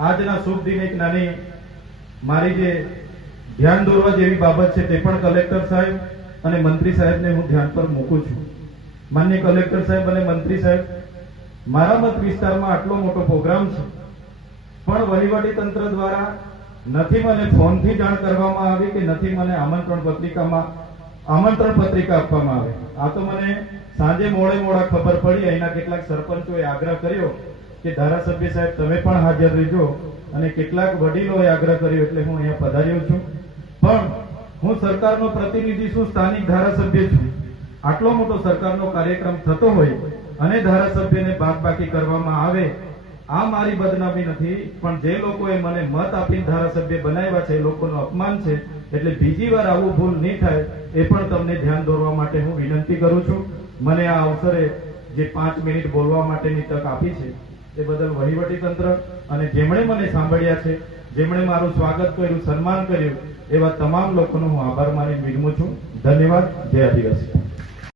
આજના શુભ દિને એક નાની મારી જે ધ્યાન દોરવા જેવી બાબત છે તે પણ કલેક્ટર સાહેબ અને મંત્રી સાહેબને હું ધ્યાન પર મૂકું છું. માન્ય કલેક્ટર સાહેબ અને મંત્રી સાહેબ, મારા મત વિસ્તારમાં આટલો મોટો પ્રોગ્રામ છે, પણ વહીવટી તંત્ર દ્વારા નથી મને ફોનથી જાણ કરવામાં આવી કે નથી મને આમંત્રણ પત્રિકામાં આમંત્રણ પત્રિકા આપવામાં આવે. આ તો મને સાંજે મોડે મોડા ખબર પડી, અહીંના કેટલાક સરપંચોએ આગ્રહ કર્યો કે ધારાસભ્ય સાહેબ, તમે પણ હાજર રહેજો અને કેટલાક વડીલોએ આગ્રહ કર્યો એટલે હું અહીંયા પધાર્યો છું. પણ હું સરકારનો પ્રતિનિધિ છું, સ્થાનિક ધારાસભ્ય છું. આટલો મોટો સરકારનો કાર્યક્રમ થતો હોય અને ધારાસભ્યને બાદબાકી કરવામાં આવે, આ મારી બદનામી નથી, પણ જે લોકોએ મને મત આપીને ધારાસભ્ય બનાવ્યા છે લોકોનું અપમાન છે, એટલે બીજી વાર આવું ભૂલ નહીં થાય, એ પણ તમને ધ્યાન દોરવા માટે હું વિનંતી કરું છું. મને આ અવસરે જે પાંચ મિનિટ બોલવા માટેની તક આપી છે તે બદલ વહીવટી તંત્ર અને જેમણે મને સાંભળ્યા છે, જેમણે મારું સ્વાગત કર્યું, સન્માન કર્યું, એવા તમામ લોકોનો હું આભાર માની વિનમું છું. ધન્યવાદ. જય આદિવાસી.